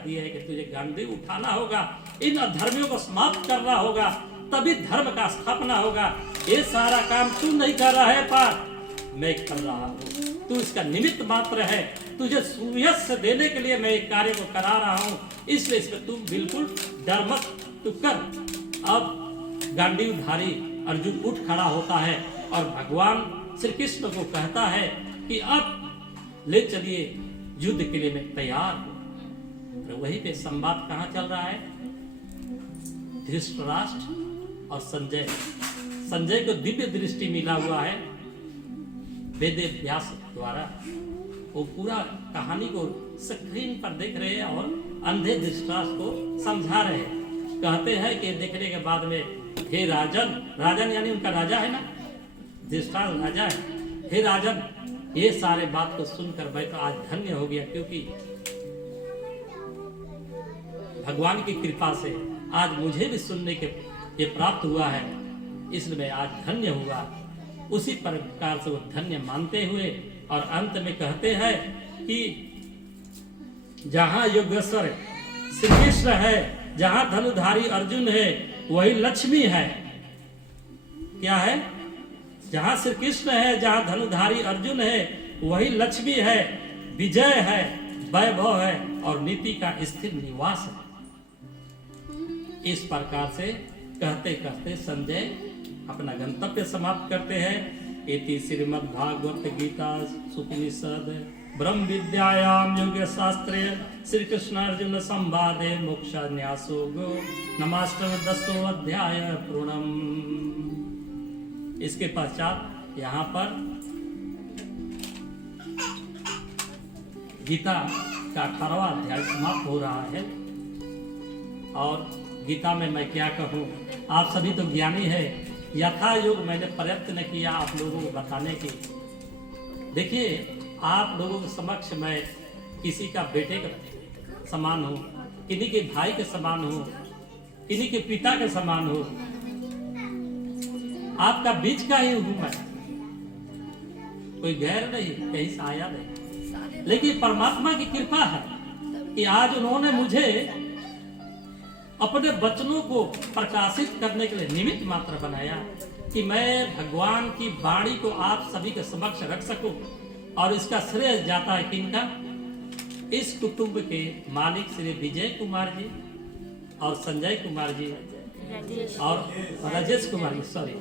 दिए है कि तुझे गांडीव उठाना होगा, इन अधर्मियों को समाप्त करना होगा, तभी धर्म का स्थापना होगा। ये सारा काम तू नहीं कर रहा है पार्थ, मैं कर रहा हूँ, तू इसका निमित्त मात्र है। तुझे सुयश देने के लिए मैं एक कार्य को करा रहा हूँ, इसलिए इसमें तू बिल्कुल डर मत, तू कर। अब गांडीवधारी अर्जुन उठ खड़ा होता है और भगवान श्री कृष्ण को कहता है कि अब ले चलिए, युद्ध के लिए मैं तैयार हूं। तो वहीं पे संवाद कहाँ चल रहा है? धृतराष्ट्र और संजय। संजय को दिव्य दृष्टि मिला हुआ है वेद व्यास द्वारा। वो पूरा कहानी को स्क्रीन पर देख रहे हैं और अंधे धृतराष्ट्र को समझा रहे हैं। कहते हैं कि देखने के बाद में, हे राजन, राजन यानी उनका राजा है ना, धृतराष्ट्र राजा है, हे राजन, ये सारे बात को सुनकर मैं तो आज धन्य हो गया, क्योंकि भगवान की कृपा से आज मुझे भी सुनने के ये प्राप्त हुआ है, इसलिए मैं आज धन्य हुआ। उसी प्रकार से वो धन्य मानते हुए और अंत में कहते हैं कि जहां योगेश्वर श्री कृष्ण है, जहां धनुधारी अर्जुन है, वही लक्ष्मी है। क्या है? जहां श्री कृष्ण है, जहां धनुधारी अर्जुन है, वही लक्ष्मी है, विजय है, वैभव है और नीति का स्थिर निवास है। इस प्रकार से कहते कहते संजय अपना गंतव्य समाप्त करते हैं। इति श्रीमद् भागवत गीता उपनिषद ब्रह्म विद्यायाम योग शास्त्रे श्री कृष्ण अर्जुन संवादे मोक्ष न्यासो गो नमाष्टम 10वां अध्याय पूर्णम। इसके पश्चात यहाँ पर गीता का 18वां अध्याय समाप्त हो रहा है। और गीता में मैं क्या कहूँ, आप सभी तो ज्ञानी है, यथा योग मैंने प्रयत्न किया आप लोगों को बताने की। देखिए, आप लोगों के समक्ष मैं किसी का बेटे के समान हूँ, किन्हीं के भाई के समान हूँ, किन्हीं के पिता के समान हूँ, आपका बीच का ही हूँ मैं, कोई गैर नहीं, कहीं से आया नहीं। लेकिन परमात्मा की कृपा है कि आज उन्होंने मुझे अपने वचनों को प्रकाशित करने के लिए निमित्त मात्र बनाया कि मैं भगवान की वाणी को आप सभी के समक्ष रख सकूं। और इसका श्रेय जाता है किनका? इस कुटुंब के मालिक श्री विजय कुमार जी और संजय कुमार जी और राजेश कुमार जी, सॉरी,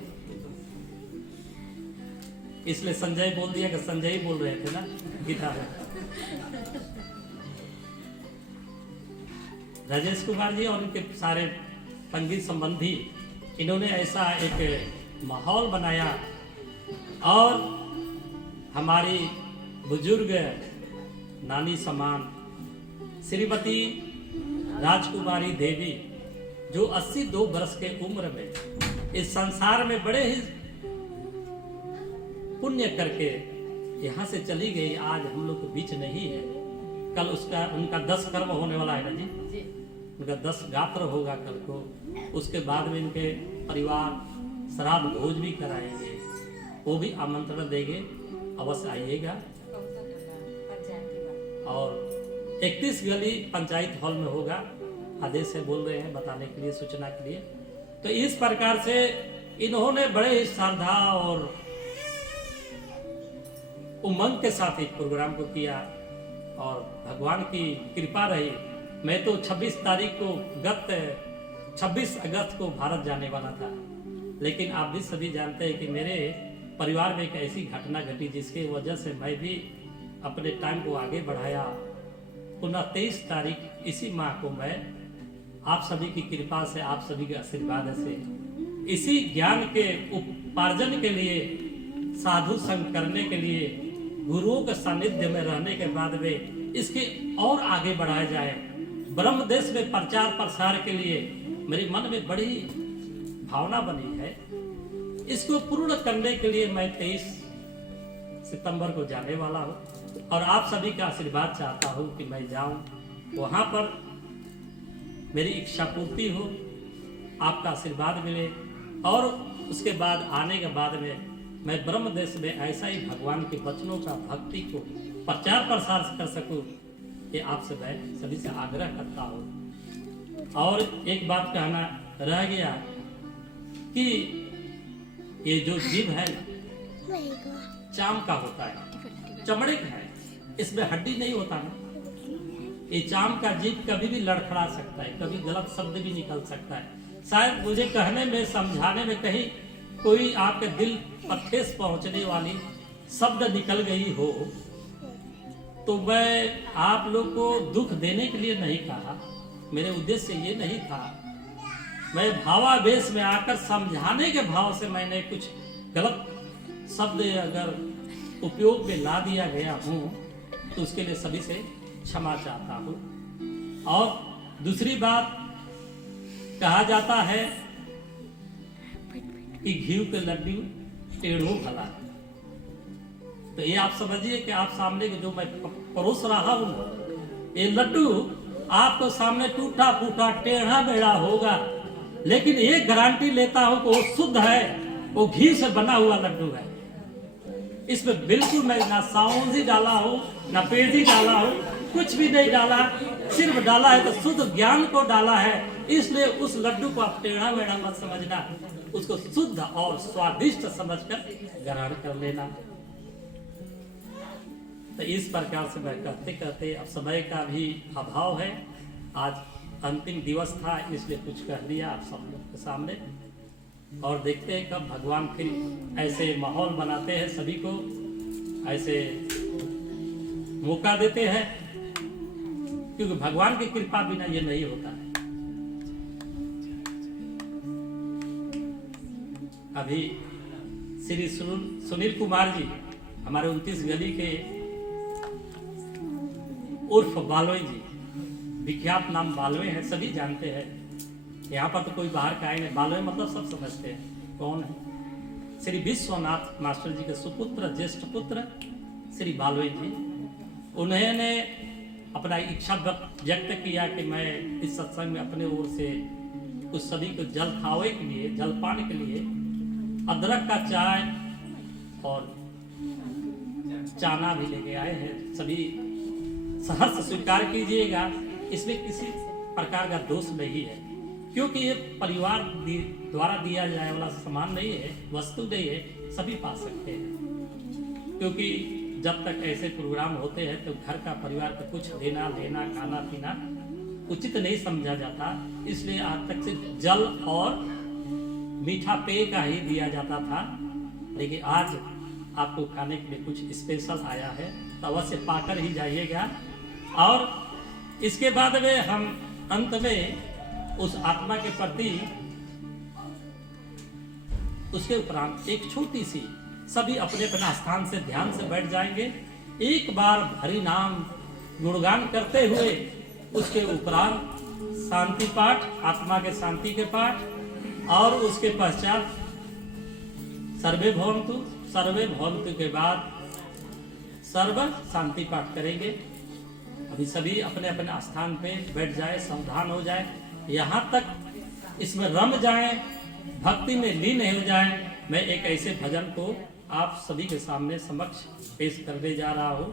इसलिए संजय बोल दिया कि संजय ही बोल रहे थे ना गीता में। राजेश कुमार जी और उनके सारे पंडित संबंधी, इन्होंने ऐसा एक माहौल बनाया और हमारी बुजुर्ग नानी समान श्रीमती राजकुमारी देवी, जो 82 वर्ष के उम्र में इस संसार में बड़े ही पुण्य करके यहाँ से चली गई, आज हम लोग के बीच नहीं है। कल उनका 10 कर्म होने वाला है ना जी, उनका 10 गात्र होगा कल को। उसके बाद में इनके परिवार श्राद्ध भोज भी कराएंगे, वो भी आमंत्रण देंगे, अवश्य आइएगा। और 31 गली पंचायत हॉल में होगा, आदेश से बोल रहे हैं बताने के लिए, सूचना के लिए। तो इस प्रकार से इन्होंने बड़े ही श्रद्धा और उमंग के साथ एक प्रोग्राम को किया और भगवान की कृपा रही। मैं तो 26 तारीख को गत 26 अगस्त को भारत जाने वाला था, लेकिन आप भी सभी जानते हैं कि मेरे परिवार में एक ऐसी घटना घटी जिसकी वजह से मैं भी अपने टाइम को आगे बढ़ाया। पुनः 23 तारीख इसी माह को मैं आप सभी की कृपा से, आप सभी के आशीर्वाद से, इसी ज्ञान के उपार्जन के लिए, साधु संग करने के लिए, गुरुओं के सानिध्य में रहने के बाद में इसके और आगे बढ़ाया जाए। ब्रह्म देश में प्रचार प्रसार के लिए मेरे मन में बड़ी भावना बनी है। इसको पूर्ण करने के लिए मैं 23 सितंबर को जाने वाला हूँ और आप सभी का आशीर्वाद चाहता हूँ कि मैं जाऊँ, वहाँ पर मेरी इच्छा पूर्ति हो, आपका आशीर्वाद मिले और उसके बाद आने के बाद में मैं ब्रह्म देश में ऐसा ही भगवान के वचनों का, भक्ति को प्रचार प्रसार कर सकूं ये आपसे मैं सभी से आग्रह करता हूँ। और एक बात कहना रह गया कि ये जो जीभ है ना चाम का होता है, चमड़े का है, इसमें हड्डी नहीं होता ना। ये चाम का जीभ कभी भी लड़खड़ा सकता है, कभी गलत शब्द भी निकल सकता है। शायद मुझे कहने में समझाने में कहीं कोई आपके दिल पर ठेस पहुंचने वाली शब्द निकल गई हो तो मैं आप लोग को दुख देने के लिए नहीं कहा, मेरे उद्देश्य ये नहीं था। मैं भावावेश में आकर समझाने के भाव से मैंने कुछ गलत शब्द अगर उपयोग में ला दिया गया हूँ तो उसके लिए सभी से क्षमा चाहता हूँ। और दूसरी बात, कहा जाता है कि घी के लड्डू टेढ़ो भला। तो ये आप समझिए कि आप सामने के जो मैं परोस रहा हूँ, ये लड्डू आपको सामने टूटा फूटा टेढ़ा बेड़ा होगा, लेकिन ये गारंटी लेता हूँ कि वो शुद्ध है, वो घी से बना हुआ लड्डू है। इसमें बिल्कुल मैं ना साउंजी डाला हूँ, ना पेड़ी डाला हूँ, कुछ भी नहीं डाला, सिर्फ डाला है तो शुद्ध ज्ञान को डाला है। इसलिए उस लड्डू को आप टेढ़ा मेढ़ा मत समझना, उसको शुद्ध और स्वादिष्ट समझकर ग्रहण कर लेना। तो इस प्रकार से मैं कहते कहते अब समय का भी अभाव है, आज अंतिम दिवस था इसलिए कुछ कह दिया आप सब लोग के सामने। और देखते हैं कब भगवान फिर ऐसे माहौल बनाते हैं, सभी को ऐसे मौका देते हैं, क्योंकि भगवान की कृपा बिना ये नहीं होता है। अभी श्री सुनील कुमार जी हमारे 29 गली के उर्फ बालवे जी, विख्यात नाम बालवे है, सभी जानते हैं। यहाँ पर तो कोई बाहर का आए नहीं, बालवे मतलब सब समझते हैं कौन है। श्री विश्वनाथ मास्टर जी के सुपुत्र, ज्येष्ठ पुत्र श्री बालवे जी, उन्होंने अपना इच्छा व्यक्त किया कि मैं इस सत्संग में अपने ओर से कुछ सभी को जल खावे के लिए, जलपान के लिए अदरक का चाय और चाना भी लेके आए हैं। सभी सहर्ष स्वीकार कीजिएगा, इसमें किसी प्रकार का दोष नहीं है, क्योंकि ये परिवार द्वारा दिया जाने वाला सामान नहीं है, वस्तु नहीं है, सभी पा सकते हैं। क्योंकि जब तक ऐसे प्रोग्राम होते हैं तो घर का परिवार को कुछ देना लेना खाना पीना उचित नहीं समझा जाता, इसलिए आज तक सिर्फ जल और मीठा पेय का ही दिया जाता था। लेकिन आज आपको खाने के लिए कुछ स्पेशल आया है, तो अवश्य पाकर ही जाइएगा। और इसके बाद में हम अंत में उस आत्मा के प्रति उसके उपरांत एक छोटी सी, सभी अपने अपने स्थान से ध्यान से बैठ जाएंगे, एक बार हरि नाम गुणगान करते हुए उसके उपरांत शांति पाठ, आत्मा के शांति के पाठ, और उसके पश्चात सर्वे भवन्तु के बाद सर्व शांति पाठ करेंगे। अभी सभी अपने अपने स्थान पे बैठ जाए, सावधान हो जाए, यहाँ तक इसमें रम जाए, भक्ति में लीन हो जाए। मैं एक ऐसे भजन को आप सभी के सामने समक्ष पेश करने जा रहा हूँ।